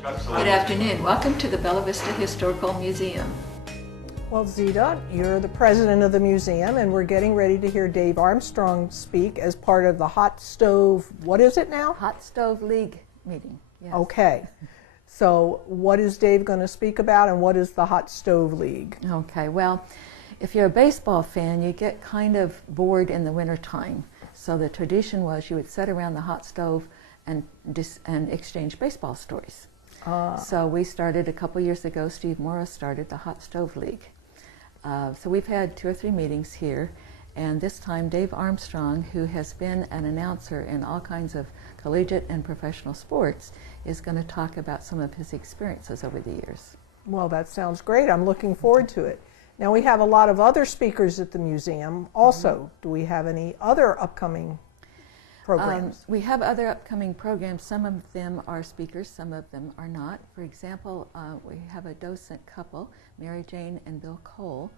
Good afternoon. Welcome to the Bella Vista Historical Museum. Well, Zita, you're the president of the museum, and we're getting ready to hear Dave Armstrong speak as part of the Hot Stove, what is it now? Hot Stove League meeting. Yes. Okay. So what is Dave going to speak about, and what is the Hot Stove League? Okay, well, if you're a baseball fan, you get kind of bored in the wintertime. So the tradition was you would sit around the hot stove and exchange baseball stories. So we started a couple years ago, Steve Morris started the Hot Stove League. So we've had 2 or 3 meetings here, and this time Dave Armstrong, who has been an announcer in all kinds of collegiate and professional sports, is going to talk about some of his experiences over the years. Well, that sounds great. I'm looking forward to it. Now, we have a lot of other speakers at the museum also. Do we have any other upcoming programs? We have other upcoming programs. Some of them are speakers, some of them are not. For example, we have a docent couple, Mary Jane and Bill Cole,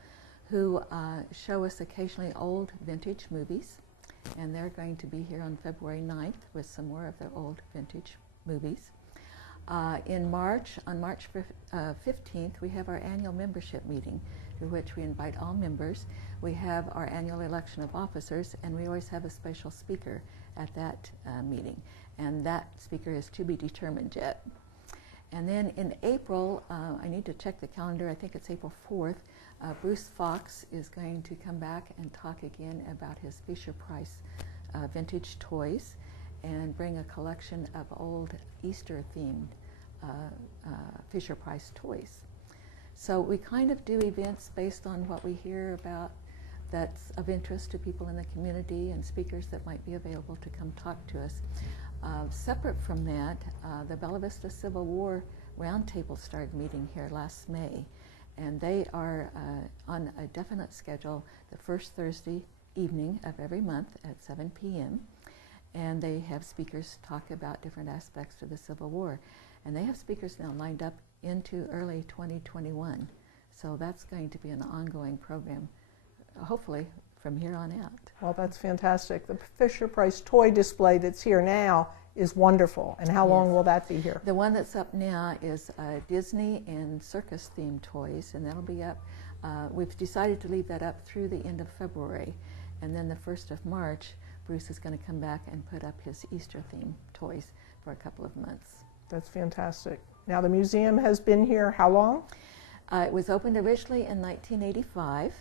who show us occasionally old vintage movies, and they're going to be here on February 9th with some more of their old vintage movies. In March, on March 15th, we have our annual membership meeting, to which we invite all members. We have our annual election of officers, and we always have a special speaker at that meeting, and that speaker is to be determined yet. And then in April, I need to check the calendar, I think it's April 4th, Bruce Fox is going to come back and talk again about his Fisher-Price vintage toys and bring a collection of old Easter-themed Fisher-Price toys. So we kind of do events based on what we hear about that's of interest to people in the community and speakers that might be available to come talk to us. Separate from that, the Bella Vista Civil War Roundtable started meeting here last May, and they are on a definite schedule the first Thursday evening of every month at 7 p.m. and they have speakers talk about different aspects of the Civil War. And they have speakers now lined up into early 2021. So that's going to be an ongoing program, hopefully from here on out. Well, that's fantastic. The Fisher-Price toy display that's here now is wonderful. And how long will that be here? The one that's up now is Disney and circus-themed toys, and that'll be up. We've decided to leave that up through the end of February. And then the 1st of March, Bruce is going to come back and put up his Easter-themed toys for a couple of months. That's fantastic. Now, the museum has been here how long? It was opened originally in 1985.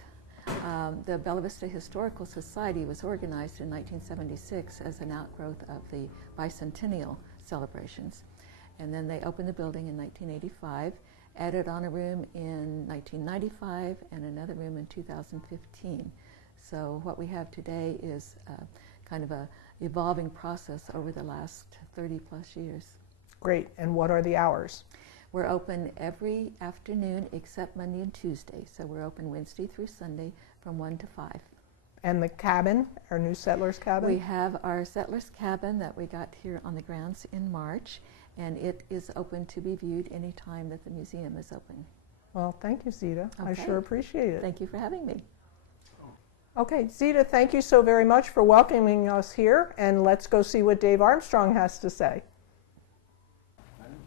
The Bella Vista Historical Society was organized in 1976 as an outgrowth of the bicentennial celebrations. And then they opened the building in 1985, added on a room in 1995, and another room in 2015. So what we have today is kind of a evolving process over the last 30 plus years. Great. And what are the hours? We're open every afternoon except Monday and Tuesday. So we're open Wednesday through Sunday from 1 to 5. And the cabin, our new settlers cabin? We have our settlers cabin that we got here on the grounds in March, and it is open to be viewed any time that the museum is open. Well, thank you, Zita. Okay. I sure appreciate it. Thank you for having me. Okay, Zita, thank you so very much for welcoming us here, and let's go see what Dave Armstrong has to say.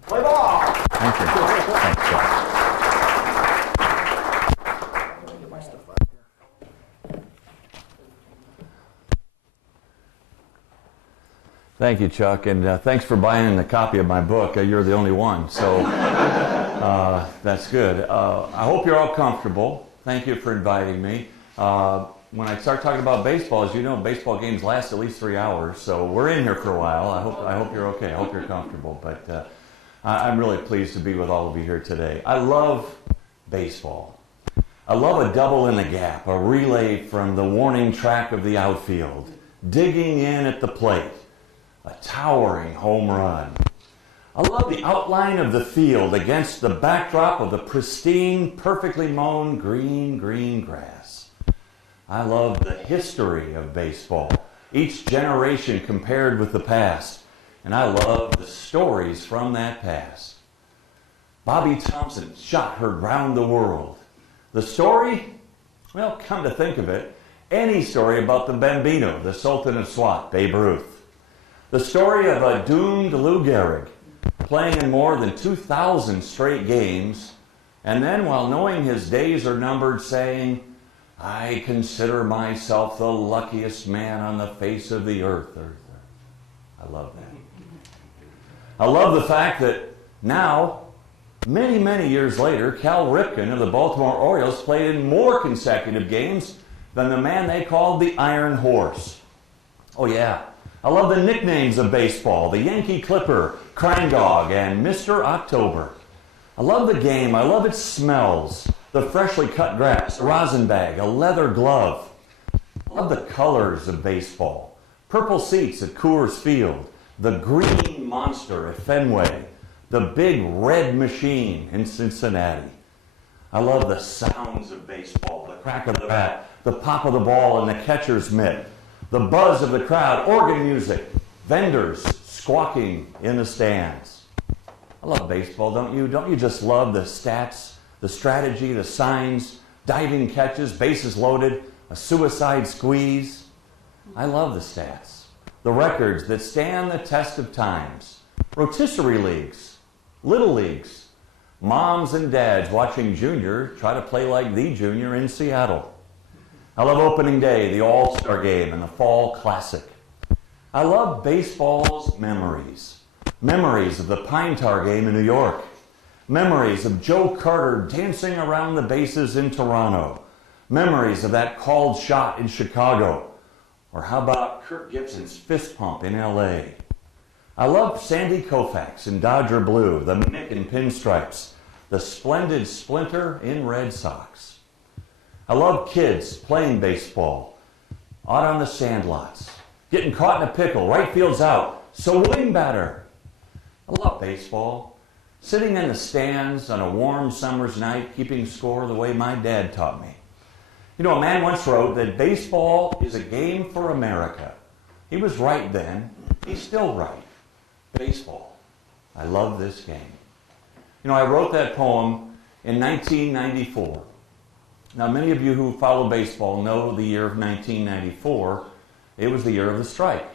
Play ball! Thank you. Thanks, Chuck. Thank you, Chuck, and thanks for buying a copy of my book. You're the only one, so that's good. I hope you're all comfortable. Thank you for inviting me. When I start talking about baseball, as you know, baseball games last at least 3 hours, so we're in here for a while. I hope you're okay. I hope you're comfortable, but I'm really pleased to be with all of you here today. I love baseball. I love a double in the gap, a relay from the warning track of the outfield, digging in at the plate, a towering home run. I love the outline of the field against the backdrop of the pristine, perfectly mown green grass. I love the history of baseball, each generation compared with the past. And I love the stories from that past. Bobby Thompson's shot heard round the world. The story? Well, come to think of it, any story about the Bambino, the Sultan of Swat, Babe Ruth. The story of a doomed Lou Gehrig. playing in more than 2,000 straight games, and then while knowing his days are numbered saying, "I consider myself the luckiest man on the face of the earth." I love that. I love the fact that now, many, many years later, Cal Ripken of the Baltimore Orioles played in more consecutive games than the man they called the Iron Horse. Oh yeah, I love the nicknames of baseball, the Yankee Clipper, Crime Dog, and Mr. October. I love the game, I love its smells, the freshly cut grass, a rosin bag, a leather glove. I love the colors of baseball. Purple seats at Coors Field, the green monster at Fenway, the big red machine in Cincinnati. I love the sounds of baseball, the crack of the bat, the pop of the ball and the catcher's mitt, the buzz of the crowd, organ music, vendors squawking in the stands. I love baseball, don't you? Don't you just love the stats, the strategy, the signs, diving catches, bases loaded, a suicide squeeze? I love the stats, the records that stand the test of times, rotisserie leagues, little leagues, moms and dads watching Junior try to play like the Junior in Seattle. I love opening day, the All-Star game, and the Fall Classic. I love baseball's memories. Memories of the Pine Tar game in New York. Memories of Joe Carter dancing around the bases in Toronto. Memories of that called shot in Chicago. Or how about Kirk Gibson's fist pump in L.A.? I love Sandy Koufax in Dodger blue, the Mick in pinstripes, the splendid Splinter in Red Sox. I love kids playing baseball, out on the sandlots, getting caught in a pickle, right field's out, swing batter. I love baseball, sitting in the stands on a warm summer's night, keeping score the way my dad taught me. You know, a man once wrote that baseball is a game for America. He was right then, he's still right. Baseball. I love this game. You know, I wrote that poem in 1994. Now, many of you who follow baseball know the year of 1994. It was the year of the strike.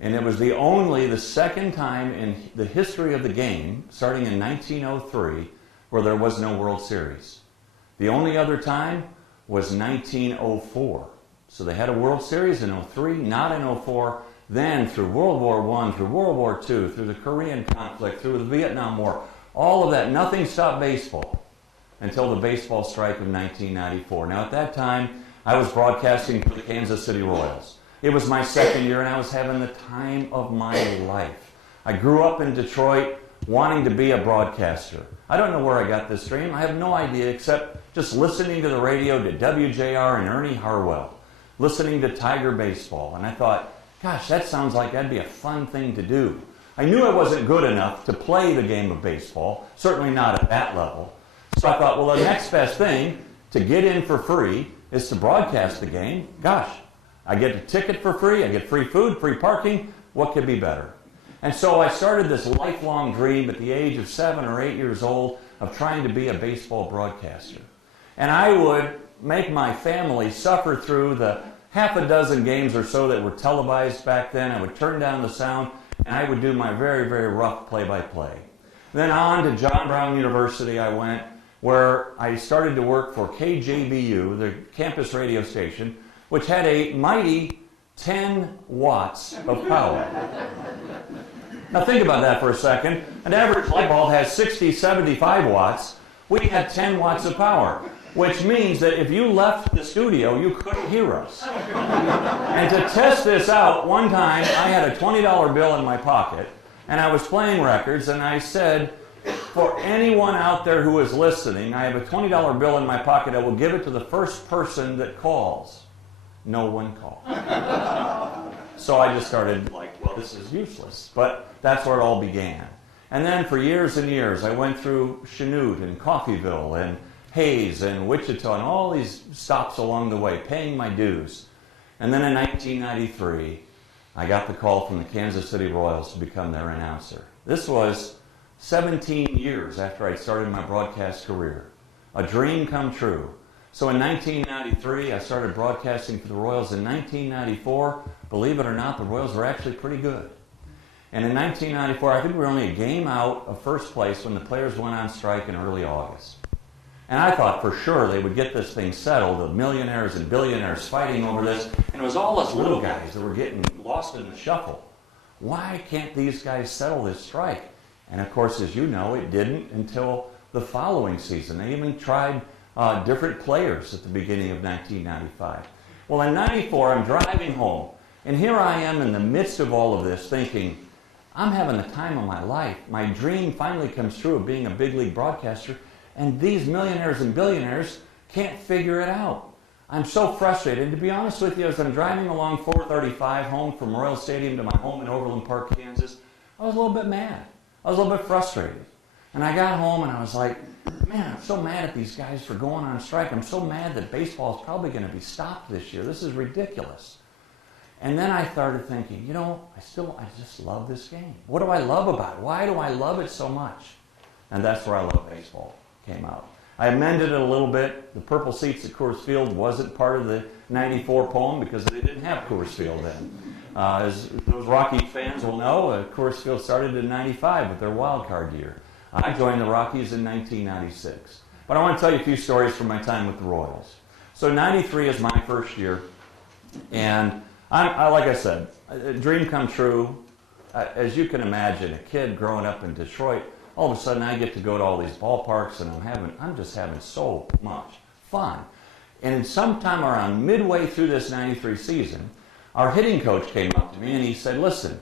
And it was the second time in the history of the game, starting in 1903, where there was no World Series. The only other time was 1904. So they had a World Series in 03, not in 04. Then through World War I, through World War II, through the Korean conflict, through the Vietnam War, all of that, nothing stopped baseball until the baseball strike of 1994. Now at that time, I was broadcasting for the Kansas City Royals. It was my second year and I was having the time of my life. I grew up in Detroit wanting to be a broadcaster. I don't know where I got this dream. I have no idea except just listening to the radio to WJR and Ernie Harwell, listening to Tiger Baseball. And I thought, gosh, that sounds like that'd be a fun thing to do. I knew I wasn't good enough to play the game of baseball, certainly not at that level. So I thought, well, the next best thing to get in for free is to broadcast the game. Gosh, I get a ticket for free, I get free food, free parking. What could be better? And so I started this lifelong dream at the age of 7 or 8 years old of trying to be a baseball broadcaster. And I would make my family suffer through the half a dozen games or so that were televised back then. I would turn down the sound and I would do my very, very rough play-by-play. Then on to John Brown University I went, where I started to work for KJBU, the campus radio station, which had a mighty 10 watts of power. Now think about that for a second. An average light bulb has 60, 75 watts. We had 10 watts of power, which means that if you left the studio, you couldn't hear us. And to test this out, one time I had a $20 bill in my pocket, and I was playing records, and I said, for anyone out there who is listening, I have a $20 bill in my pocket. I will give it to the first person that calls. No one called. So I just started like, well, this is useless. But that's where it all began. And then for years and years, I went through Chanute and Coffeyville and Hayes and Wichita and all these stops along the way, paying my dues. And then in 1993, I got the call from the Kansas City Royals to become their announcer. This was 17 years after I'd started my broadcast career. A dream come true. So in 1993, I started broadcasting for the Royals. In 1994, believe it or not, the Royals were actually pretty good. And in 1994, I think we were only a game out of first place when the players went on strike in early August. And I thought for sure they would get this thing settled, the millionaires and billionaires fighting over this, and it was all us little guys that were getting lost in the shuffle. Why can't these guys settle this strike? And of course, as you know, it didn't until the following season. They even tried different players at the beginning of 1995. Well, in 94, I'm driving home, and here I am in the midst of all of this thinking, I'm having the time of my life. My dream finally comes true of being a big league broadcaster, and these millionaires and billionaires can't figure it out. I'm so frustrated. And to be honest with you, as I'm driving along 435 home from Royal Stadium to my home in Overland Park, Kansas, I was a little bit mad. I was a little bit frustrated. And I got home and I was like, man, I'm so mad at these guys for going on strike. I'm so mad that baseball is probably going to be stopped this year. This is ridiculous. And then I started thinking, you know, I just love this game. What do I love about it? Why do I love it so much? And that's where I love baseball came out. I amended it a little bit. The purple seats at Coors Field wasn't part of the 94 poem because they didn't have Coors Field then. As those Rocky fans will know, Coors Field started in 95 with their wild card year. I joined the Rockies in 1996. But I want to tell you a few stories from my time with the Royals. So 93 is my first year, and like I said, a dream come true. As you can imagine, a kid growing up in Detroit, all of a sudden I get to go to all these ballparks, and I'm just having so much fun. And sometime around midway through this 93 season, our hitting coach came up to me and he said, listen,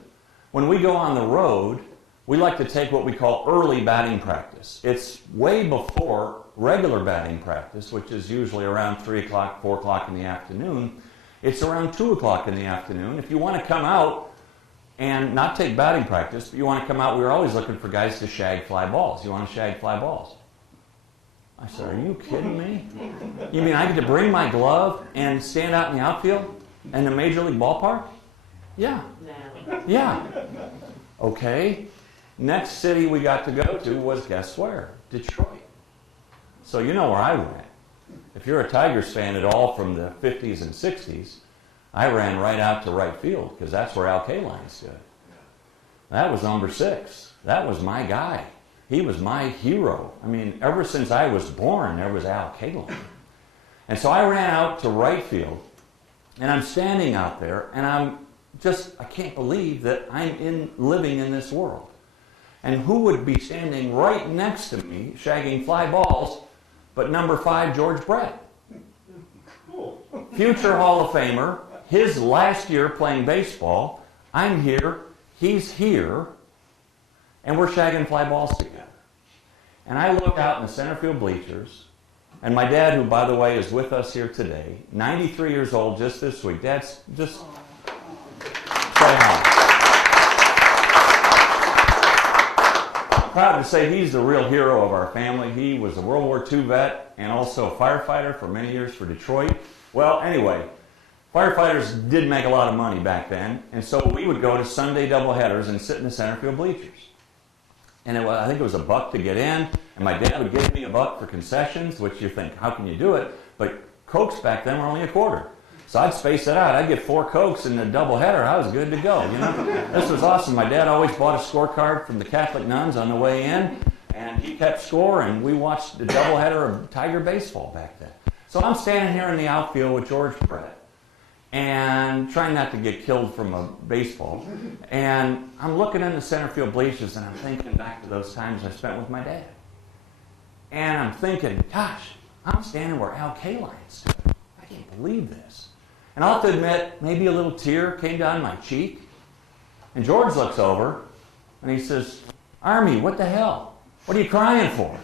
when we go on the road, we like to take what we call early batting practice. It's way before regular batting practice, which is usually around 3 o'clock, 4 o'clock in the afternoon. It's around 2 o'clock in the afternoon. If you want to come out and not take batting practice, but you want to come out, we were always looking for guys to shag fly balls. You want to shag fly balls? I said, are you kidding me? You mean I get to bring my glove and stand out in the outfield in the Major League ballpark? Yeah. Yeah. Okay. Next city we got to go to was, guess where? Detroit. So you know where I went. If you're a Tigers fan at all from the 50s and 60s, I ran right out to right field because that's where Al Kaline stood. That was number 6. That was my guy. He was my hero. I mean, ever since I was born, there was Al Kaline. And so I ran out to right field, and I'm standing out there, and I can't believe that I'm living in this world. And who would be standing right next to me, shagging fly balls, but number 5, George Brett. Future Hall of Famer, his last year playing baseball. I'm here, he's here, and we're shagging fly balls together. And I look out in the center field bleachers, and my dad, who, by the way, is with us here today, 93 years old just this week. Dad's just say hi. I'm proud to say he's the real hero of our family. He was a World War II vet and also a firefighter for many years for Detroit. Well, anyway, firefighters did make a lot of money back then, and so we would go to Sunday doubleheaders and sit in the center field bleachers. And I think it was $1 to get in, and my dad would give me $1 for concessions, which you think, how can you do it? But Cokes back then were only $0.25. So I'd space it out. I'd get 4 Cokes in the doubleheader. I was good to go, you know. This was awesome. My dad always bought a scorecard from the Catholic nuns on the way in, and he kept score, and we watched the doubleheader of Tiger baseball back then. So I'm standing here in the outfield with George Brett, and trying not to get killed from a baseball. And I'm looking in the center field bleachers, and I'm thinking back to those times I spent with my dad. And I'm thinking, gosh, I'm standing where Al Kaline stood. I can't believe this. And I'll have to admit, maybe a little tear came down my cheek. And George looks over, and he says, Army, what the hell? What are you crying for?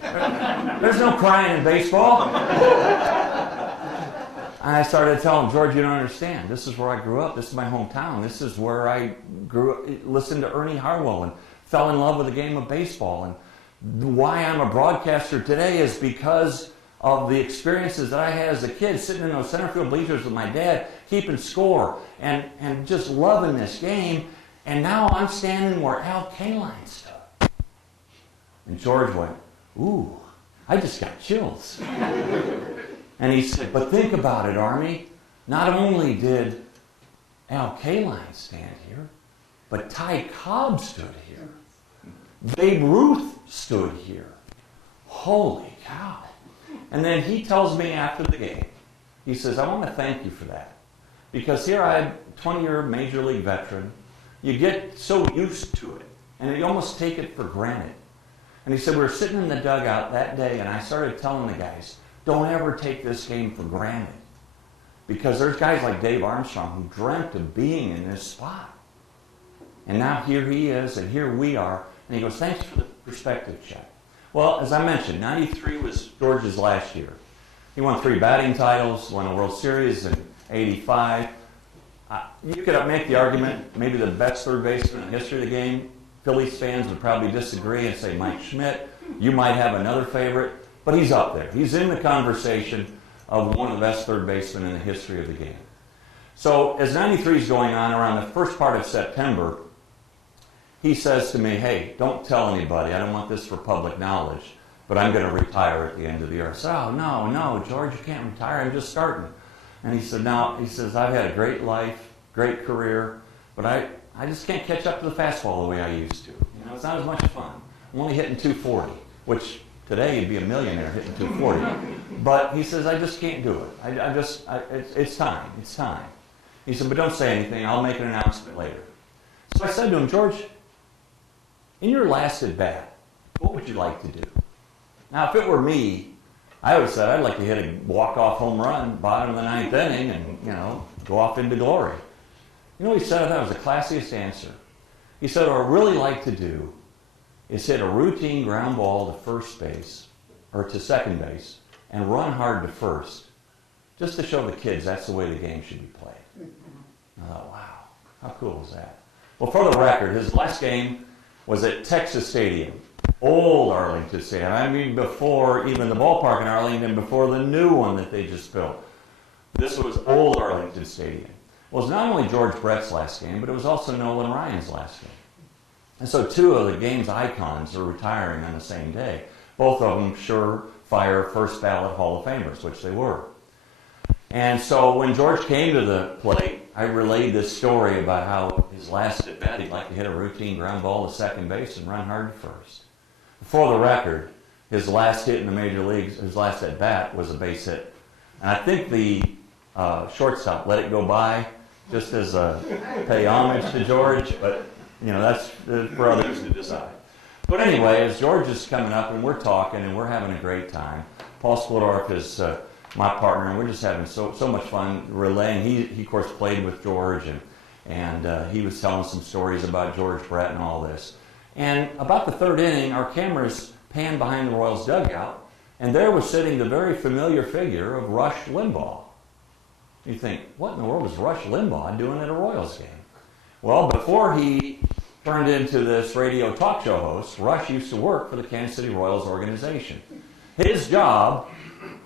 There's no crying in baseball. And I started to tell him, George, you don't understand. This is where I grew up. This is my hometown. This is where I grew up, listened to Ernie Harwell and fell in love with the game of baseball. And why I'm a broadcaster today is because of the experiences that I had as a kid, sitting in those center field bleachers with my dad, keeping score, and just loving this game. And now I'm standing where Al Kaline stood. And George went, ooh, I just got chills. And he said, but think about it, Army. Not only did Al Kaline stand here, But Ty Cobb stood here. Babe Ruth stood here. Holy cow. And then he tells me after the game, he says, I want to thank you for that. Because here I am, 20-year Major League veteran. You get so used to it, and you almost take it for granted. And he said, we were sitting in the dugout that day, and I started telling the guys, don't ever take this game for granted. Because there's guys like Dave Armstrong who dreamt of being in this spot. And now here he is, and here we are. And he goes, thanks for the perspective check. Well, as I mentioned, 93 was George's last year. He won 3 batting titles, won a World Series in 85. You could make the argument, maybe the best third baseman in the history of the game. Phillies fans would probably disagree and say Mike Schmidt. You might have another favorite, but he's up there. He's in the conversation of one of the best third basemen in the history of the game. So as 93 is going on, around the first part of September, he says to me, hey, don't tell anybody. I don't want this for public knowledge, but I'm going to retire at the end of the year. I said, oh, no, George, you can't retire. I'm just starting. And he said, no, he says, I've had a great life, great career, but I just can't catch up to the fastball the way I used to. You know, it's not as much fun. I'm only hitting 240, which today you'd be a millionaire hitting 240. But he says, I just can't do it. It's time. It's time. He said, but don't say anything. I'll make an announcement later. So I said to him, George, in your last at-bat, what would you like to do? Now, if it were me, I would have said, I'd like to hit a walk-off home run, bottom of the 9th inning, and, go off into glory. You know what he said? I thought it was the classiest answer. He said, what I'd really like to do is hit a routine ground ball to first base, or to second base, and run hard to first, just to show the kids that's the way the game should be played. I thought, wow, how cool is that? Well, for the record, his last game was at Texas Stadium, old Arlington Stadium. I mean, before even the ballpark in Arlington, before the new one that they just built. This was old Arlington Stadium. Well, it was not only George Brett's last game, but it was also Nolan Ryan's last game. And so 2 of the game's icons are retiring on the same day. Both of them surefire first ballot Hall of Famers, which they were. And so when George came to the plate, I relayed this story about how his last at bat, he'd like to hit a routine ground ball to second base and run hard to first. For the record, his last hit in the major leagues, his last at bat, was a base hit. And I think the shortstop let it go by just as a pay homage to George, but that's for others to decide. But anyway, as George is coming up and we're talking and we're having a great time, Paul Splodorf is my partner, and we're just having so much fun relaying. He of course played with George, and he was telling some stories about George Brett and all this. And about the 3rd inning, our cameras panned behind the Royals dugout, and there was sitting the very familiar figure of Rush Limbaugh. You think, what in the world is Rush Limbaugh doing at a Royals game? Well, before he turned into this radio talk show host, Rush used to work for the Kansas City Royals organization. His job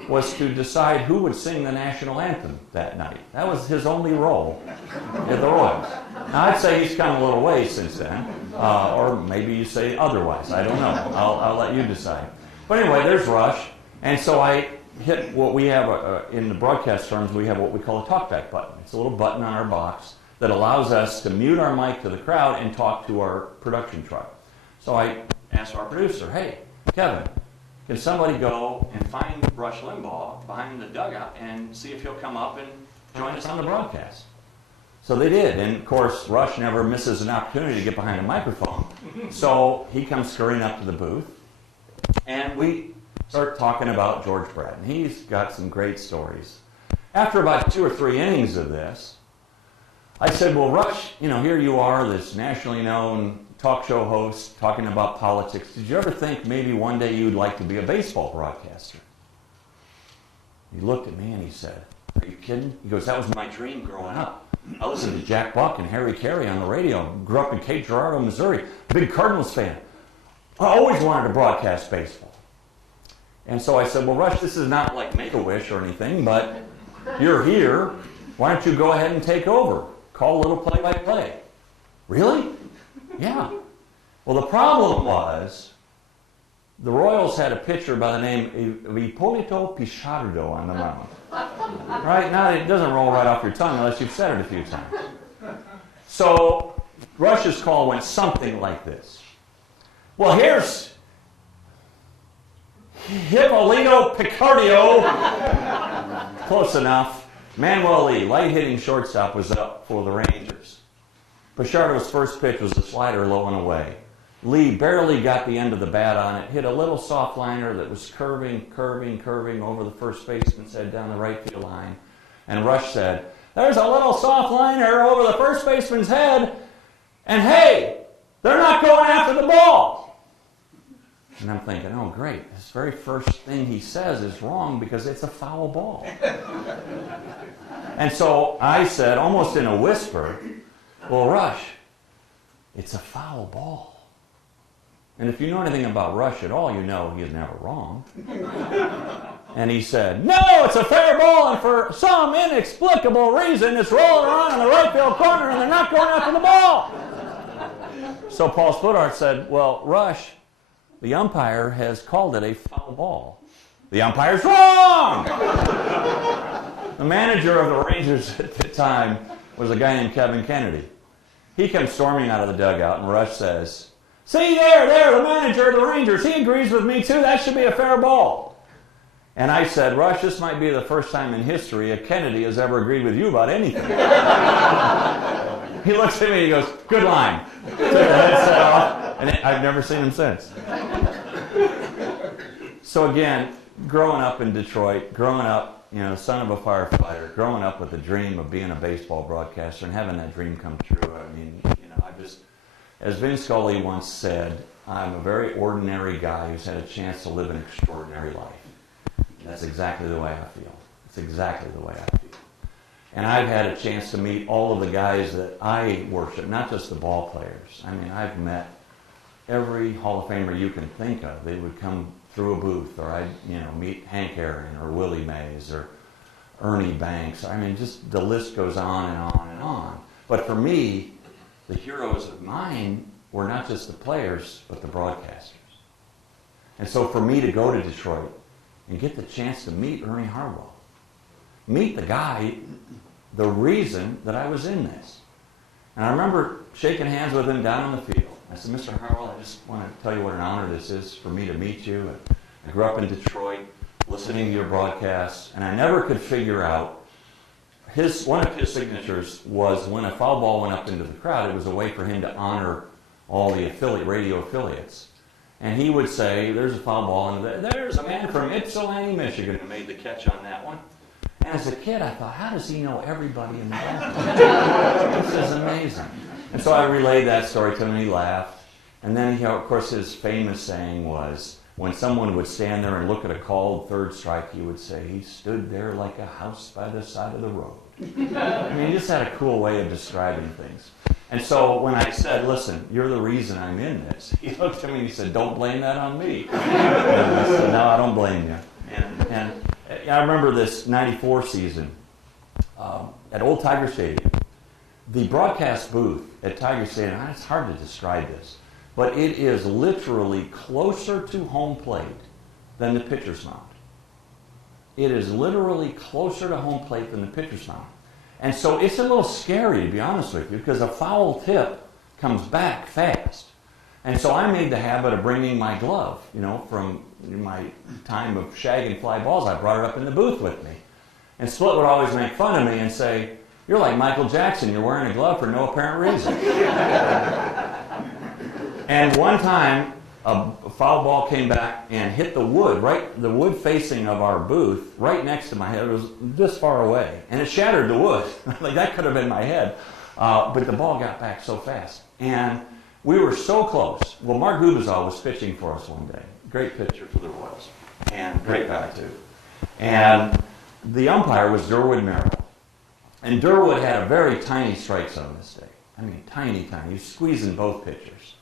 was to decide who would sing the national anthem that night. That was his only role at the Royals. Now, I'd say he's come a little way since then, or maybe you say otherwise. I don't know. I'll let you decide. But anyway, there's Rush, and so I hit what we have in the broadcast terms. We have what we call a talkback button. It's a little button on our box that allows us to mute our mic to the crowd and talk to our production truck. So I asked our producer, hey, Kevin, can somebody go and find Rush Limbaugh behind the dugout and see if he'll come up and join us on the broadcast? So they did, and of course, Rush never misses an opportunity to get behind a microphone. So he comes scurrying up to the booth, and we start talking about George Brett, and he's got some great stories. After about 2 or 3 innings of this, I said, well, Rush, here you are, this nationally known talk show host talking about politics. Did you ever think maybe one day you'd like to be a baseball broadcaster? He looked at me and he said, are you kidding? He goes, that was my dream growing up. I listened to Jack Buck and Harry Carey on the radio. Grew up in Cape Girardeau, Missouri. Big Cardinals fan. I always wanted to broadcast baseball. And so I said, well, Rush, this is not like Make-A-Wish or anything, but you're here. Why don't you go ahead and take over? Call a little play-by-play. Really? Yeah. Well, the problem was the Royals had a pitcher by the name of Ippolito Pichardo on the mound. Right? Now, it doesn't roll right off your tongue unless you've said it a few times. So Rush's call went something like this. Well, here's Hippolito Picardio. Close enough. Manuel Lee, light-hitting shortstop, was up for the Rangers. Pichardo's first pitch was a slider low and away. Lee barely got the end of the bat on it, hit a little soft liner that was curving over the first baseman's head down the right field line. And Rush said, "There's a little soft liner over the first baseman's head, and hey, they're not going after the ball." And I'm thinking, oh great, this very first thing he says is wrong because it's a foul ball. And so I said, almost in a whisper, "Well, Rush, it's a foul ball." And if you know anything about Rush at all, you know he is never wrong. And he said, "No, it's a fair ball, and for some inexplicable reason, it's rolling around in the right field corner, and they're not going after the ball." So Paul Splitart said, "Well, Rush, the umpire has called it a foul ball." "The umpire's wrong!" The manager of the Rangers at the time was a guy named Kevin Kennedy. He comes storming out of the dugout, and Rush says, "See there, the manager of the Rangers, he agrees with me too, that should be a fair ball." And I said, "Rush, this might be the first time in history a Kennedy has ever agreed with you about anything." He looks at me and he goes, "Good line." Took the headset off, and I've never seen him since. So again, growing up in Detroit, growing up, son of a firefighter, growing up with the dream of being a baseball broadcaster and having that dream come true. I mean, as Vince Scully once said, I'm a very ordinary guy who's had a chance to live an extraordinary life. That's exactly the way I feel. It's exactly the way I feel. And I've had a chance to meet all of the guys that I worship, not just the ball players. I mean, I've met every Hall of Famer you can think of. They would come through a booth, or I'd, meet Hank Aaron or Willie Mays or Ernie Banks. I mean, just the list goes on and on and on. But for me, the heroes of mine were not just the players, but the broadcasters. And so for me to go to Detroit and get the chance to meet Ernie Harwell, meet the guy, the reason that I was in this. And I remember shaking hands with him down on the field. I said, "Mr. Harwell, I just want to tell you what an honor this is for me to meet you. I grew up in Detroit, listening to your broadcasts, and I never could figure out, one of his signatures was when a foul ball went up into the crowd, it was a way for him to honor all the radio affiliates. And he would say, there's a foul ball, and there's a man from Ypsilanti, Michigan who made the catch on that one. And as a kid, I thought, how does he know everybody in the bathroom? This is amazing. And so I relayed that story to him, and he laughed. And then, of course, his famous saying was, when someone would stand there and look at a called third strike, he would say, he stood there like a house by the side of the road. I mean, he just had a cool way of describing things. And so when I said, listen, you're the reason I'm in this, he looked at me and he said, don't blame that on me. And I said, no, I don't blame you. And I remember this 94 season at Old Tiger Stadium. The broadcast booth at Tiger Stadium, it's hard to describe this, but it is literally closer to home plate than the pitcher's mound. It is literally closer to home plate than the pitcher's mound. And so it's a little scary, to be honest with you, because a foul tip comes back fast. And so I made the habit of bringing my glove, from my time of shagging fly balls. I brought it up in the booth with me. And Split would always make fun of me and say, you're like Michael Jackson, you're wearing a glove for no apparent reason. And one time, a foul ball came back and hit the wood, the wood facing of our booth, right next to my head. It was this far away. And it shattered the wood. Like, that could have been my head. But the ball got back so fast. And we were so close. Well, Mark Gubizal was pitching for us one day. Great pitcher for the Royals. And great guy, too. And the umpire was Durwood Merrill. And Durwood had a very tiny strike zone this day. I mean, tiny. He was squeezing both pitchers.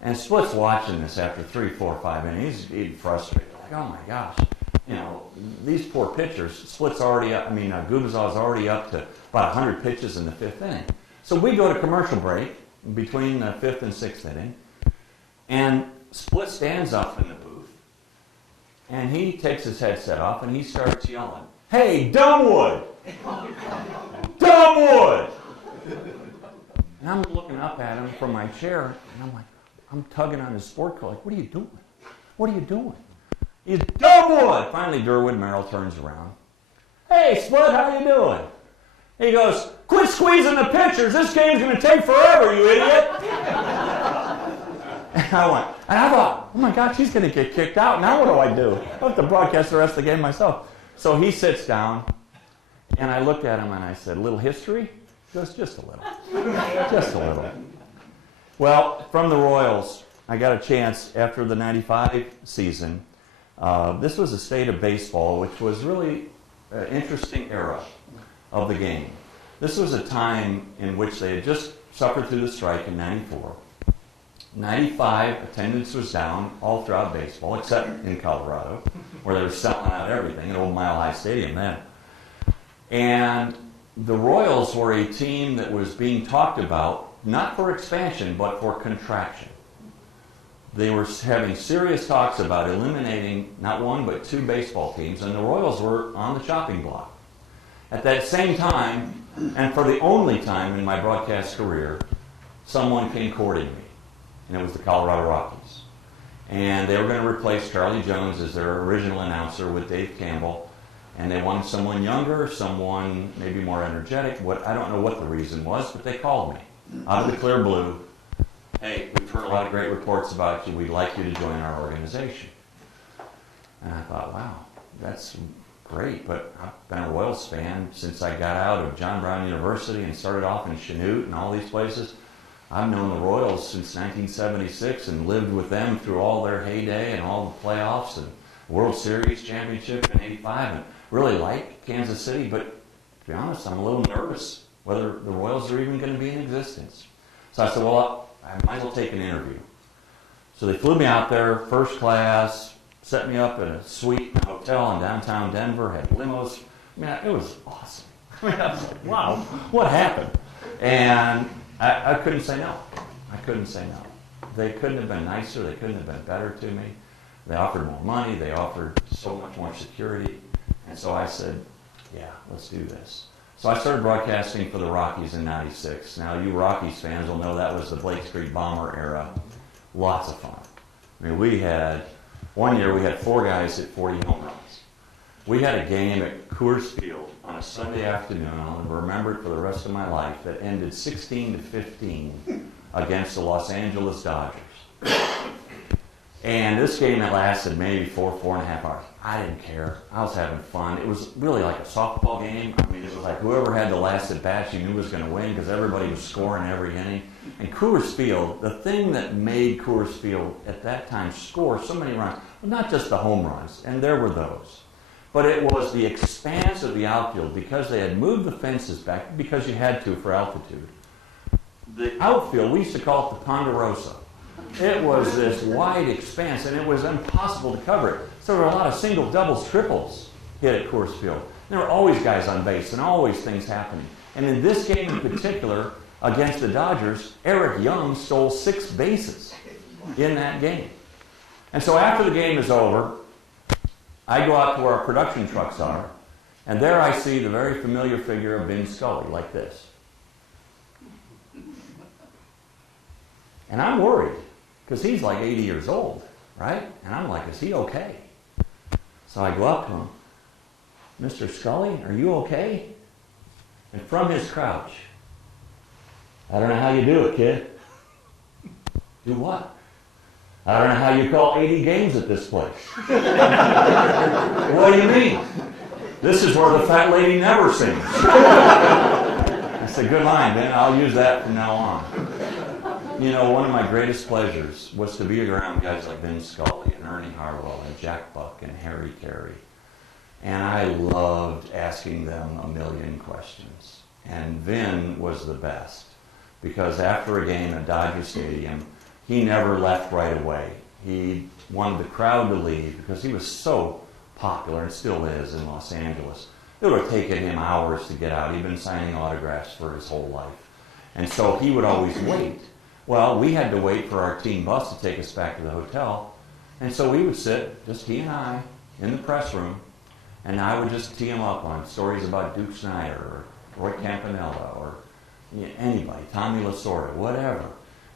And Split's watching this after 3, 4, 5 innings. He's frustrated. Like, oh my gosh. These poor pitchers. Split's already up. Gubizal's already up to about 100 pitches in the 5th inning. So we go to commercial break between the 5th and 6th inning. And Split stands up in the booth. And he takes his headset off and he starts yelling, "Hey, Dumbwood! Dumbwood!" And And I'm looking up at him from my chair, and I'm like, I'm tugging on his sport coat, like, what are you doing? What are you doing? He's, Durwood! Finally, Durwood Merrill turns around. Hey, Spud, how you doing? He goes, quit squeezing the pitchers. This game's going to take forever, you idiot. And I thought, oh my gosh, he's going to get kicked out. Now what do? I have to broadcast the rest of the game myself. So he sits down, and I looked at him and I said, a little history? He goes, just a little. Just a little. Well, from the Royals, I got a chance after the 95 season. This was a state of baseball, which was really an interesting era of the game. This was a time in which they had just suffered through the strike in 94. 95, attendance was down all throughout baseball, except in Colorado, where they were selling out everything at Old Mile High Stadium then. And the Royals were a team that was being talked about, not for expansion, but for contraction. They were having serious talks about eliminating not one, but two baseball teams, and the Royals were on the chopping block. At that same time, and for the only time in my broadcast career, someone came courting me, and it was the Colorado Rockies. And they were going to replace Charlie Jones as their original announcer with Dave Campbell, and they wanted someone younger, someone maybe more energetic. I don't know what the reason was, but they called me out of the clear blue. Hey, we've heard a lot of great reports about you. We'd like you to join our organization. And I thought, wow, that's great, but I've been a Royals fan since I got out of John Brown University and started off in Chanute and all these places. I've known the Royals since 1976 and lived with them through all their heyday and all the playoffs and World Series championship in 85 and really like Kansas City, but to be honest, I'm a little nervous whether the Royals are even going to be in existence. So I said, well, I might as well take an interview. So they flew me out there, first class, set me up in a suite in a hotel in downtown Denver, had limos. I mean, it was awesome. I mean, I was like, wow, what happened? And I couldn't say no. I couldn't say no. They couldn't have been nicer. They couldn't have been better to me. They offered more money. They offered so much more security. And so I said, yeah, let's do this. So I started broadcasting for the Rockies in 96. Now, you Rockies fans will know that was the Blake Street Bomber era. Lots of fun. I mean, one year we had 4 guys hit 40 home runs. We had a game at Coors Field on a Sunday afternoon, I'll remember it for the rest of my life, that ended 16-15 against the Los Angeles Dodgers. And this game that lasted maybe 4.5 hours. I didn't care. I was having fun. It was really like a softball game. I mean, it was like whoever had the last at bat you knew was going to win because everybody was scoring every inning. And Coors Field, the thing that made Coors Field at that time score so many runs, was not just the home runs, and there were those, but it was the expanse of the outfield because they had moved the fences back because you had to for altitude. The outfield, we used to call it the Ponderosa. It was this wide expanse, and it was impossible to cover it. So there were a lot of single, doubles, triples hit at Coors Field. There were always guys on base and always things happening. And in this game in particular, against the Dodgers, Eric Young stole 6 bases in that game. And so after the game is over, I go out to where our production trucks are, and there I see the very familiar figure of Vin Scully, like this. And I'm worried, because he's like 80 years old, right? And I'm like, is he okay? So I go up to him, Mr. Scully, are you okay? And from his crouch, I don't know how you do it, kid. Do what? I don't know how you call 80 games at this place. What do you mean? This is where the fat lady never sings. I said, good line, Ben. I'll use that from now on. You know, one of my greatest pleasures was to be around guys like Vin Scully and Ernie Harwell and Jack Buck and Harry Carey. And I loved asking them a million questions. And Vin was the best. Because after a game at Dodger Stadium, he never left right away. He wanted the crowd to leave because he was so popular, and still is, in Los Angeles. It would have taken him hours to get out. He'd been signing autographs for his whole life. And so he would always wait. Well, we had to wait for our team bus to take us back to the hotel. And so we would sit, just he and I, in the press room, and I would just tee him up on stories about Duke Snider or Roy Campanella or anybody, Tommy Lasorda, whatever.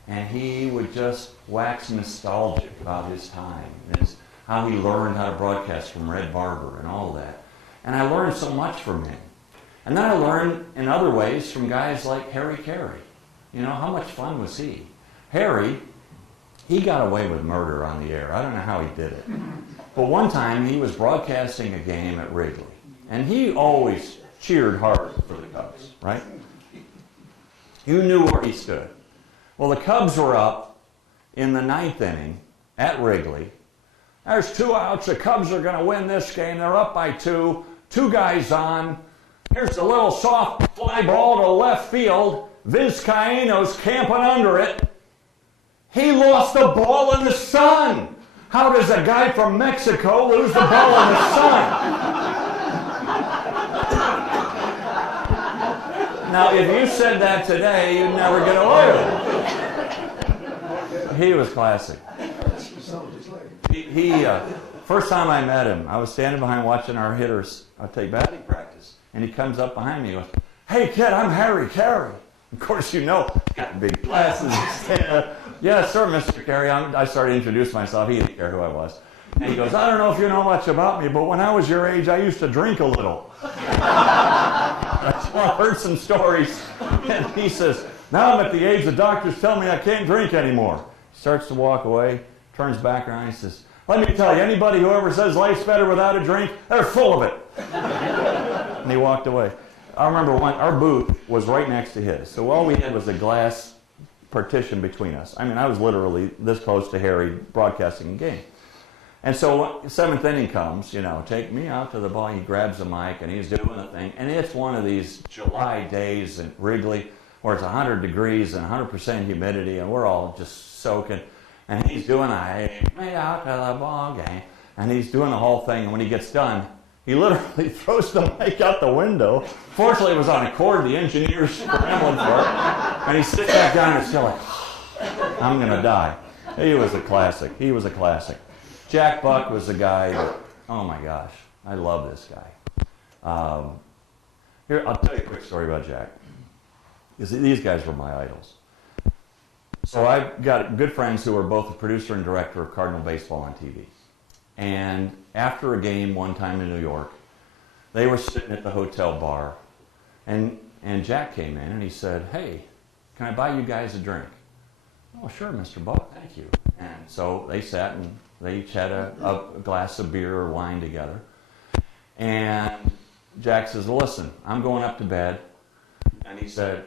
And he would just wax nostalgic about his time, and how he learned how to broadcast from Red Barber and all that. And I learned so much from him. And then I learned in other ways from guys like Harry Carey. You know, how much fun was he? Harry, he got away with murder on the air. I don't know how he did it. But one time he was broadcasting a game at Wrigley. And he always cheered hard for the Cubs, right? You knew where he stood. Well, the Cubs were up in the 9th inning at Wrigley. There's 2 outs. The Cubs are going to win this game. They're up by 2. 2 guys on. Here's a little soft fly ball to left field. Vizcaíno's camping under it. He lost the ball in the sun. How does a guy from Mexico lose the ball in the sun? Now, if you said that today, you'd never get away with it. He was classic. He first time I met him, I was standing behind watching our hitters take batting practice. And he comes up behind me and goes, "Hey, kid, I'm Harry Carey." Of course, you know, got big glasses. "Yes, sir, Mr. Carey." I started introducing myself. He didn't care who I was. And he goes, "I don't know if you know much about me, but when I was your age, I used to drink a little." I heard some stories. And he says, "Now I'm at the age the doctors tell me I can't drink anymore." He starts to walk away, turns back around, and he says, "Let me tell you, anybody who ever says life's better without a drink, they're full of it." And he walked away. I remember our booth was right next to his. So all we had was a glass partition between us. I mean, I was literally this close to Harry broadcasting a game. And so 7th inning comes, you know, take me out to the ball. He grabs the mic and he's doing the thing. And it's one of these July days in Wrigley where it's 100 degrees and 100% humidity and we're all just soaking. And he's doing take me out to the ball game. And he's doing the whole thing. And when he gets done, he literally throws the mic out the window. Fortunately, it was on a cord. The engineer's scrambling for it. And he sits back down and still like, "I'm going to die." He was a classic. He was a classic. Jack Buck was the guy that, oh my gosh, I love this guy. Here, I'll tell you a quick story about Jack. Because these guys were my idols. So I've got good friends who are both the producer and director of Cardinal Baseball on TV. And after a game one time in New York, they were sitting at the hotel bar, and Jack came in and he said, "Hey, can I buy you guys a drink?" "Oh, sure, Mr. Buck, thank you." And so they sat and they each had a glass of beer or wine together. And Jack says, "Well, listen, I'm going up to bed." And he said,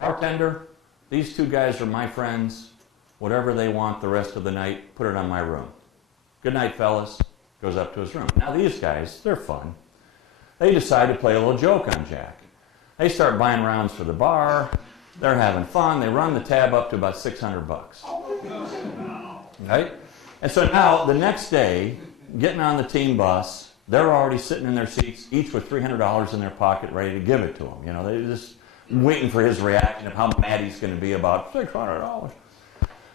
"Bartender, these 2 guys are my friends. Whatever they want the rest of the night, put it on my room. Good night, fellas." Goes up to his room. Now these guys, they're fun. They decide to play a little joke on Jack. They start buying rounds for the bar. They're having fun. They run the tab up to about $600. Right? And so now the next day, getting on the team bus, they're already sitting in their seats, each with $300 in their pocket, ready to give it to him. You know, they're just waiting for his reaction of how mad he's going to be about $600.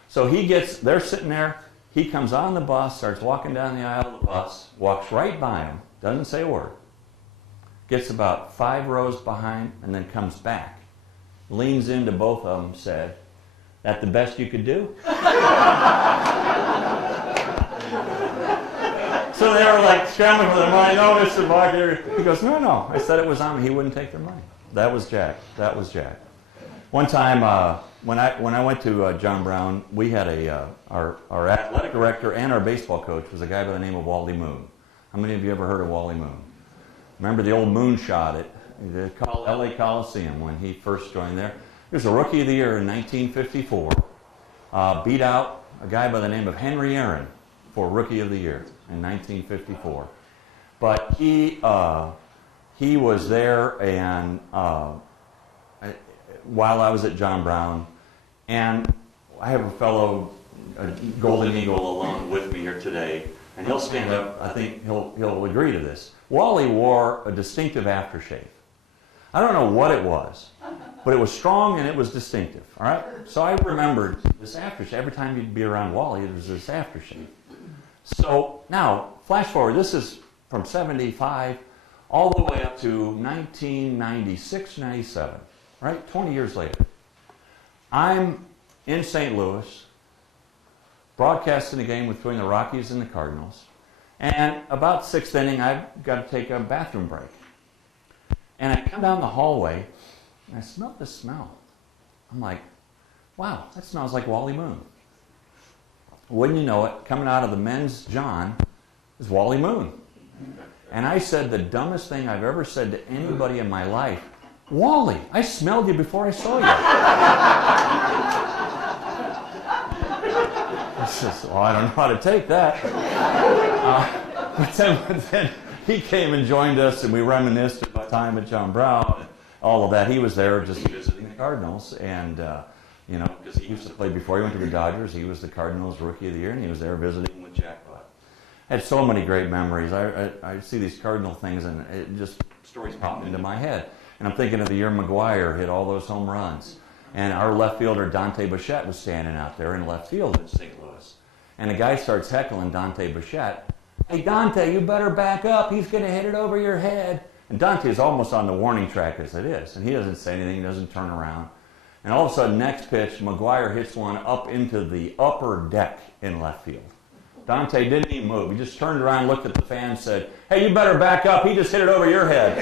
So they're sitting there. He comes on the bus, starts walking down the aisle of the bus, walks right by him, doesn't say a word, gets about 5 rows behind, and then comes back, leans into both of them, said, "That the best you could do?" So they were like scrambling for their money. "No, Mr. Buck." He goes, "No. I said it was on me. He wouldn't take their money." That was Jack. That was Jack. One time, when I went to John Brown, we had our athletic director and our baseball coach was a guy by the name of Wally Moon. How many of you ever heard of Wally Moon? Remember the old moon shot at the LA Coliseum when he first joined there? He was a Rookie of the Year in 1954. Beat out a guy by the name of Henry Aaron for Rookie of the Year in 1954. But he was there and while I was at John Brown, and I have a fellow Golden Eagle along with me here today, and he'll stand up. I think he'll agree to this. Wally wore a distinctive aftershave. I don't know what it was, but it was strong and it was distinctive. All right, so I remembered this aftershave. Every time you'd be around Wally, there was this aftershave. So now, flash forward. This is from '75 all the way up to 1996, 97. right? 20 years later. I'm in St. Louis, broadcasting a game between the Rockies and the Cardinals. And about 6th inning, I've got to take a bathroom break. And I come down the hallway, and I smell this smell. I'm like, wow, that smells like Wally Moon. Wouldn't you know it, coming out of the men's John is Wally Moon. And I said the dumbest thing I've ever said to anybody in my life. Wally, I smelled you before I saw you. I says, well, I don't know how to take that. But then he came and joined us, and we reminisced about time at John Brown and all of that. He was there just visiting the Cardinals, and you know, because he used to play before he went to the Dodgers. He was the Cardinals Rookie of the Year, and he was there visiting with Jack Butt. I had so many great memories. I see these Cardinal things, and it just stories pop into my head. And I'm thinking of the year McGuire hit all those home runs. And our left fielder, Dante Bichette, was standing out there in left field in St. Louis. And the guy starts heckling Dante Bichette. Hey, Dante, you better back up. He's going to hit it over your head. And Dante is almost on the warning track as it is. And he doesn't say anything. He doesn't turn around. And all of a sudden, next pitch, McGuire hits one up into the upper deck in left field. Dante didn't even move. He just turned around, looked at the fan, and said, hey, you better back up. He just hit it over your head.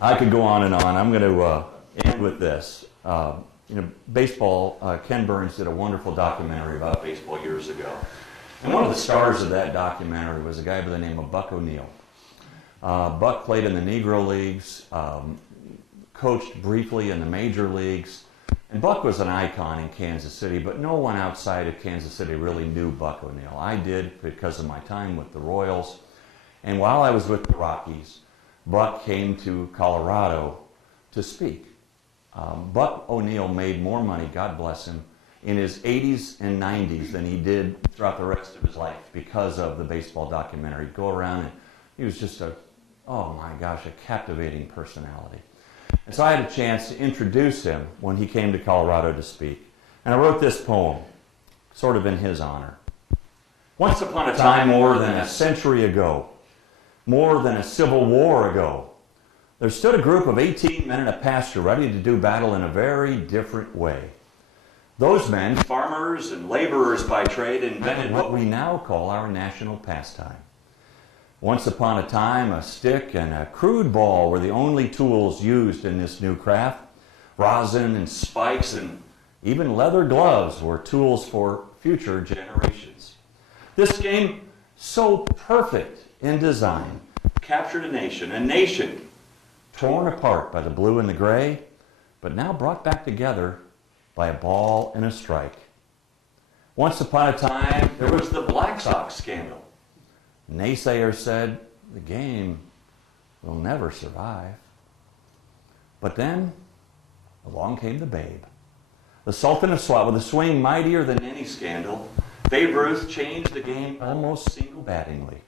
I could go on and on. I'm going to end with this. Baseball, Ken Burns did a wonderful documentary about baseball years ago. And one of the stars of that documentary was a guy by the name of Buck O'Neill. Buck played in the Negro Leagues, coached briefly in the major leagues. And Buck was an icon in Kansas City, but no one outside of Kansas City really knew Buck O'Neill. I did because of my time with the Royals. And while I was with the Rockies, Buck came to Colorado to speak. Buck O'Neill made more money, God bless him, in his 80s and 90s than he did throughout the rest of his life because of the baseball documentary. Go around, and he was just oh my gosh, a captivating personality. And so I had a chance to introduce him when he came to Colorado to speak. And I wrote this poem, sort of in his honor. Once upon a time, more than a century ago, more than a civil war ago, there stood a group of 18 men in a pasture ready to do battle in a very different way. Those men, farmers and laborers by trade, invented what we now call our national pastime. Once upon a time, a stick and a crude ball were the only tools used in this new craft. Rosin and spikes and even leather gloves were tools for future generations. This game, so perfect in design, captured a nation torn apart by the blue and the gray, but now brought back together by a ball and a strike. Once upon a time, there was the Black Sox scandal. Naysayers said the game will never survive. But then along came the Babe, the Sultan of Swat, with a swing mightier than any scandal. Babe Ruth changed the game almost single-battingly.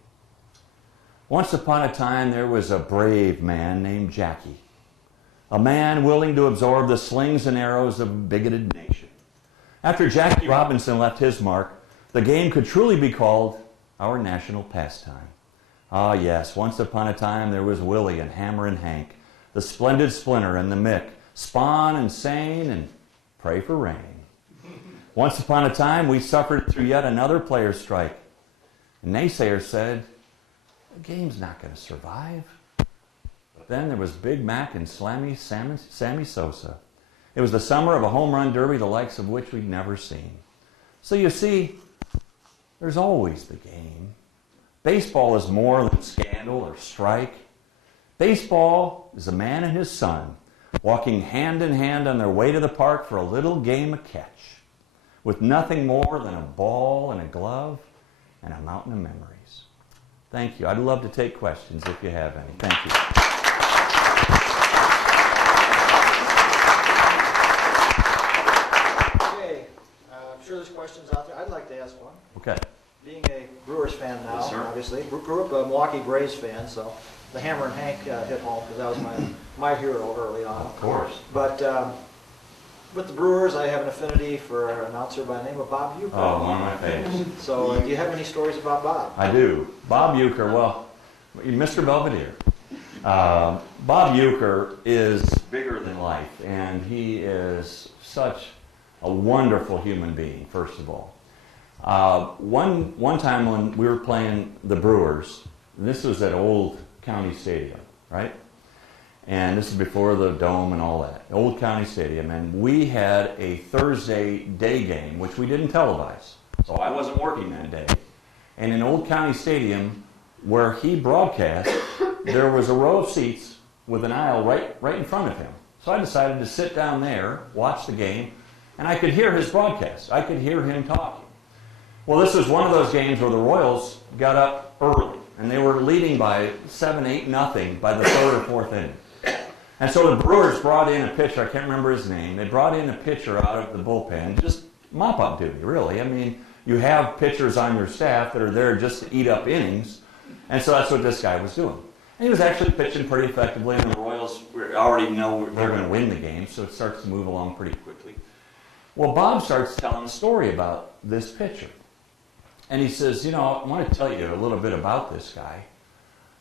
Once upon a time, there was a brave man named Jackie, a man willing to absorb the slings and arrows of a bigoted nation. After Jackie Robinson left his mark, the game could truly be called our national pastime. Ah, yes, once upon a time there was Willie and Hammer and Hank, the splendid Splinter and the Mick, Spawn and Sane and Pray for Rain. Once upon a time we suffered through yet another player strike. And naysayers said, the game's not going to survive. But then there was Big Mac and Sammy Sosa. It was the summer of a home run derby, the likes of which we'd never seen. So you see, there's always the game. Baseball is more than scandal or strike. Baseball is a man and his son walking hand in hand on their way to the park for a little game of catch, with nothing more than a ball and a glove and a mountain of memories. Thank you. I'd love to take questions if you have any. Thank you. Okay, I'm sure there's questions out there. I'd like to ask one. Okay. Being a Brewers fan now, Yes, sir. obviously, grew up a Milwaukee Braves fan, so the Hammer and Hank hit home because that was my hero early on. Of course. But with the Brewers, I have an affinity for an announcer by the name of Bob Uecker. Oh, one of my favorites. So do you have any stories about Bob? I do. Bob Uecker, well, Mr. Belvedere. Bob Uecker is bigger than life, and he is such a wonderful human being, first of all. One time when we were playing the Brewers, this was at Old County Stadium, right? And this is before the Dome and all that. Old County Stadium, and we had a Thursday day game, which we didn't televise. So I wasn't working that day. And in Old County Stadium, where he broadcast, there was a row of seats with an aisle right in front of him. So I decided to sit down there, watch the game, and I could hear his broadcast. I could hear him talking. Well, this was one of those games where the Royals got up early, and they were leading by 7-8-0 by the third or fourth inning. And so the Brewers brought in a pitcher, I can't remember his name, they brought in a pitcher out of the bullpen, just mop-up duty, really. I mean, you have pitchers on your staff that are there just to eat up innings, and so that's what this guy was doing. And he was actually pitching pretty effectively, and the Royals already know they're going to win the game, so it starts to move along pretty quickly. Well, Bob starts telling a story about this pitcher. And he says, you know, I want to tell you a little bit about this guy.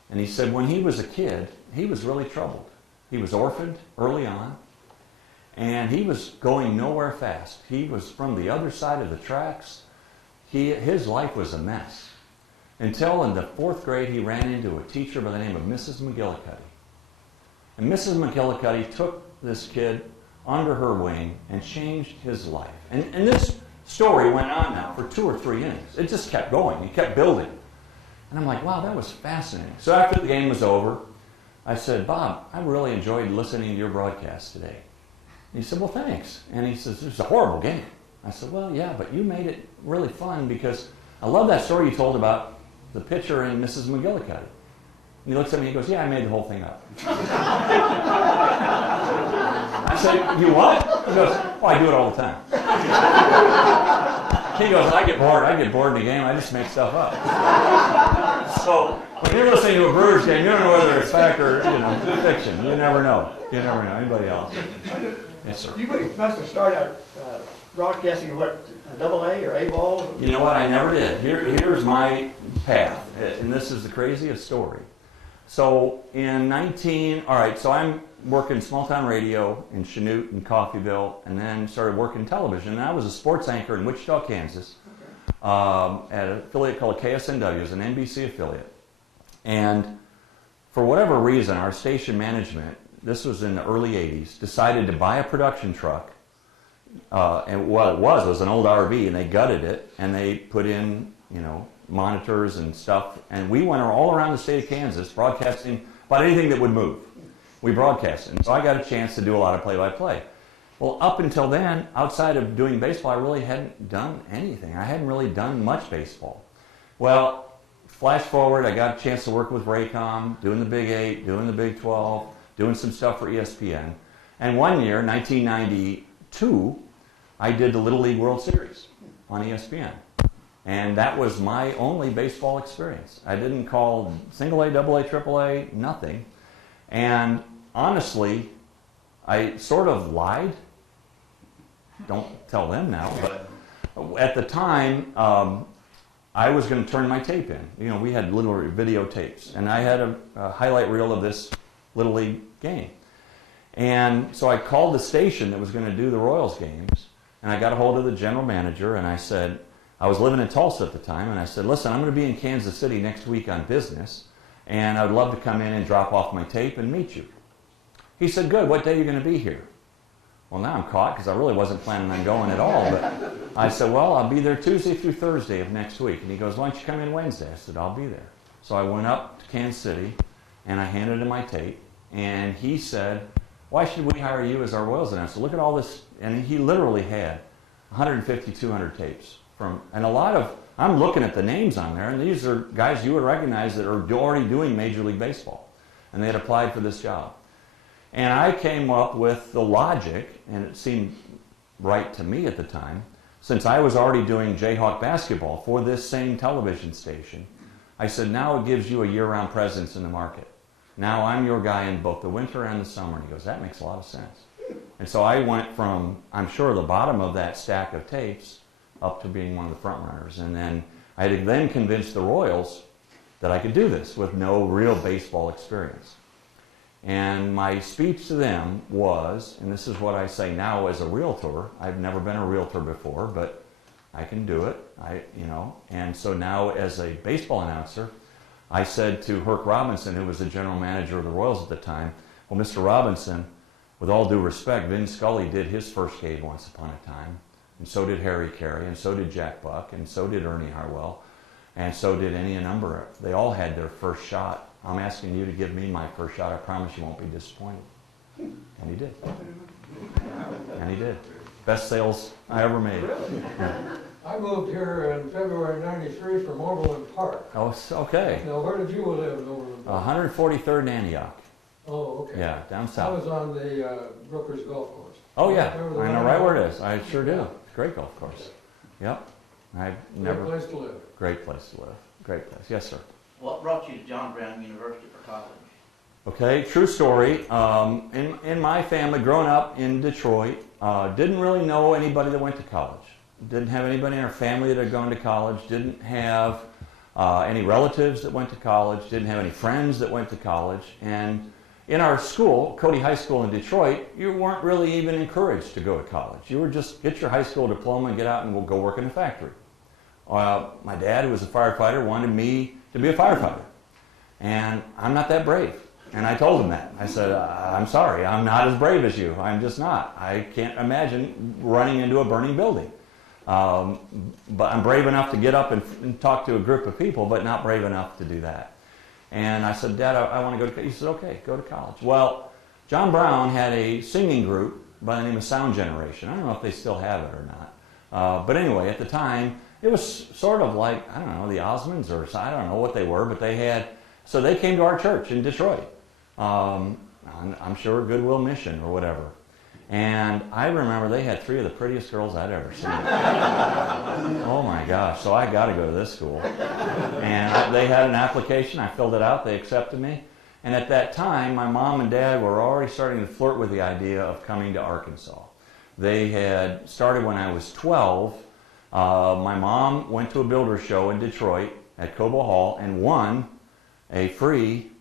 And he said when he was a kid, he was really troubled. He was orphaned early on, and he was going nowhere fast. He was from the other side of the tracks. His life was a mess. Until in the 4th grade, he ran into a teacher by the name of Mrs. McGillicuddy. And Mrs. McGillicuddy took this kid under her wing and changed his life. And this story went on now for 2 or 3 innings. It just kept going. It kept building. And I'm like, wow, that was fascinating. So after the game was over, I said, Bob, I really enjoyed listening to your broadcast today. And he said, well, thanks. And he says, it was a horrible game. I said, well, yeah, but you made it really fun because I love that story you told about the pitcher and Mrs. McGillicuddy. And he looks at me and he goes, yeah, I made the whole thing up. I said, you what? He goes, well, I do it all the time. He goes, I get bored in the game, I just make stuff up. So when you're listening to a Brewers game, you don't know whether it's fact or fiction. You never know. You never know. Anybody else? Yes, sir. You must have started out broadcasting what, AA or A-ball? You know what? I never did. Here's my path, and this is the craziest story. So so I'm working small-town radio in Chanute and Coffeyville, and then started working television. And I was a sports anchor in Wichita, Kansas, at an affiliate called KSNW, it's an NBC affiliate. And for whatever reason, our station management, this was in the early 80s, decided to buy a production truck. And what it was an old RV, and they gutted it, and they put in, monitors and stuff. And we went all around the state of Kansas broadcasting about anything that would move. We broadcasted. And so I got a chance to do a lot of play-by-play. Well, up until then, outside of doing baseball, I really hadn't done anything. I hadn't really done much baseball. Well, flash forward, I got a chance to work with Raycom, doing the Big 8, doing the Big 12, doing some stuff for ESPN. And one year, 1992, I did the Little League World Series on ESPN. And that was my only baseball experience. I didn't call single A, double A, triple A, nothing. And honestly, I sort of lied. Don't tell them now, but at the time, I was going to turn my tape in. We had little videotapes, and I had a highlight reel of this Little League game. And so I called the station that was going to do the Royals games, and I got a hold of the general manager, and I said, I was living in Tulsa at the time, and I said, listen, I'm going to be in Kansas City next week on business, and I'd love to come in and drop off my tape and meet you. He said, good, what day are you going to be here? Well, now I'm caught because I really wasn't planning on going at all, but I said, well, I'll be there Tuesday through Thursday of next week. And he goes, why don't you come in Wednesday? I said, I'll be there. So I went up to Kansas City, and I handed him my tape, and he said, why should we hire you as our Royals announcer? Look at all this. And he literally had 150, 200 tapes. And a lot of, I'm looking at the names on there, and these are guys you would recognize that are already doing Major League Baseball. And they had applied for this job. And I came up with the logic, and it seemed right to me at the time, since I was already doing Jayhawk basketball for this same television station, I said, now it gives you a year-round presence in the market. Now I'm your guy in both the winter and the summer. And he goes, that makes a lot of sense. And so I went from, I'm sure, the bottom of that stack of tapes up to being one of the front runners. And then I had to then convince the Royals that I could do this with no real baseball experience. And my speech to them was, and this is what I say now as a realtor, I've never been a realtor before, but I can do it, and so now as a baseball announcer, I said to Herc Robinson, who was the general manager of the Royals at the time, well, Mr. Robinson, with all due respect, Vin Scully did his first game once upon a time, and so did Harry Carey, and so did Jack Buck, and so did Ernie Harwell, and so did any number. They all had their first shot. I'm asking you to give me my first shot. I promise you won't be disappointed. And he did. And he did. Best sales I ever made. Really? I moved here in February '93 from Overland Park. Oh, okay. Now, where did you live in Overland Park? 143rd and Antioch. Oh, okay. Yeah, down I south. was on the Brooker's Golf Course. Oh, yeah. Remember the I know one right I- where it is. I sure do. Great golf course. Yep. I've Great never. place to live. Great place to live. Great place. Yes, sir. What brought you to John Brown University for college? Okay, true story. In my family, growing up in Detroit, didn't really know anybody that went to college. Didn't have anybody in our family that had gone to college. Didn't have any relatives that went to college. Didn't have any friends that went to college. And in our school, Cody High School in Detroit, you weren't really even encouraged to go to college. You were just get your high school diploma and get out and we'll go work in a factory. My dad, who was a firefighter, wanted me to be a firefighter. And I'm not that brave. And I told him that. I said, I'm sorry, I'm not as brave as you. I'm just not. I can't imagine running into a burning building. But I'm brave enough to get up and talk to a group of people, but not brave enough to do that. And I said, Dad, I want to go to college. He said, okay, go to college. Well, John Brown had a singing group by the name of Sound Generation. I don't know if they still have it or not. But anyway, at the time, it was sort of like, I don't know, the Osmonds or I don't know what they were, but they had, so they came to our church in Detroit. I'm sure Goodwill Mission or whatever. And I remember they had 3 of the prettiest girls I'd ever seen. Oh my gosh, so I got to go to this school. And they had an application, I filled it out, they accepted me. And at that time, my mom and dad were already starting to flirt with the idea of coming to Arkansas. They had started when I was 12. My mom went to a builder show in Detroit at Cobo Hall and won a free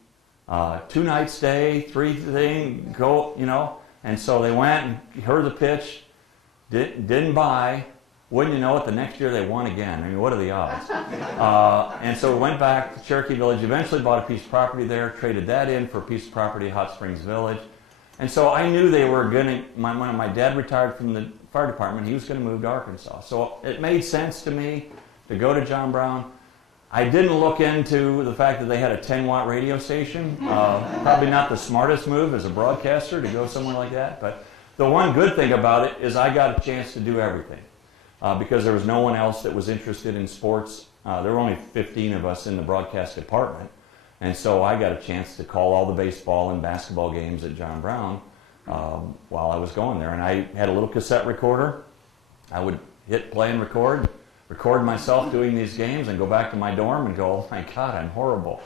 2-night stay, 3 thing, go, And so they went and heard the pitch, didn't buy. Wouldn't you know it, the next year they won again. I mean, what are the odds? And so we went back to Cherokee Village, eventually bought a piece of property there, traded that in for a piece of property at Hot Springs Village. And so I knew they were going to, when my dad retired from the fire department, he was going to move to Arkansas. So it made sense to me to go to John Brown. I didn't look into the fact that they had a 10-watt radio station. Probably not the smartest move as a broadcaster to go somewhere like that. But the one good thing about it is I got a chance to do everything because there was no one else that was interested in sports. There were only 15 of us in the broadcast department. And so I got a chance to call all the baseball and basketball games at John Brown while I was going there. And I had a little cassette recorder. I would hit play and record myself doing these games and go back to my dorm and go, oh my God, I'm horrible.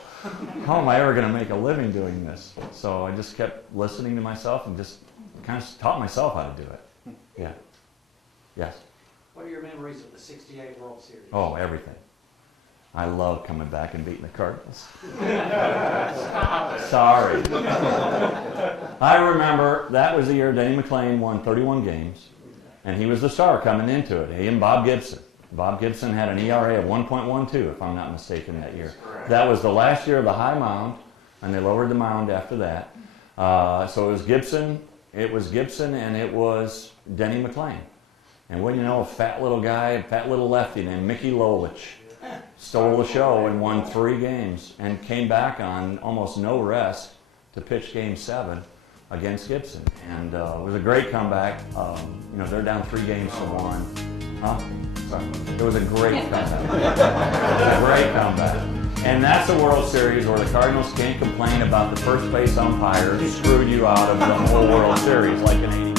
How am I ever going to make a living doing this? So I just kept listening to myself and just kind of taught myself how to do it. Yeah. Yes. What are your memories of the '68 World Series? Oh, everything. I love coming back and beating the Cardinals. Sorry. I remember that was the year Denny McClain won 31 games, and he was the star coming into it. He and Bob Gibson. Bob Gibson had an ERA of 1.12, if I'm not mistaken, that year. That was the last year of the high mound, and they lowered the mound after that. So it was Gibson, and it was Denny McClain. And wouldn't you know, a fat little guy, fat little lefty named Mickey Lolich stole the show and won 3 games and came back on almost no rest to pitch Game 7 against Gibson. And it was a great comeback. They're down 3 games to 1. Huh? Sorry. It was a great comeback. It was a great comeback. And that's a World Series where the Cardinals can't complain about the first base umpire who screwed you out of the whole World Series like in '80.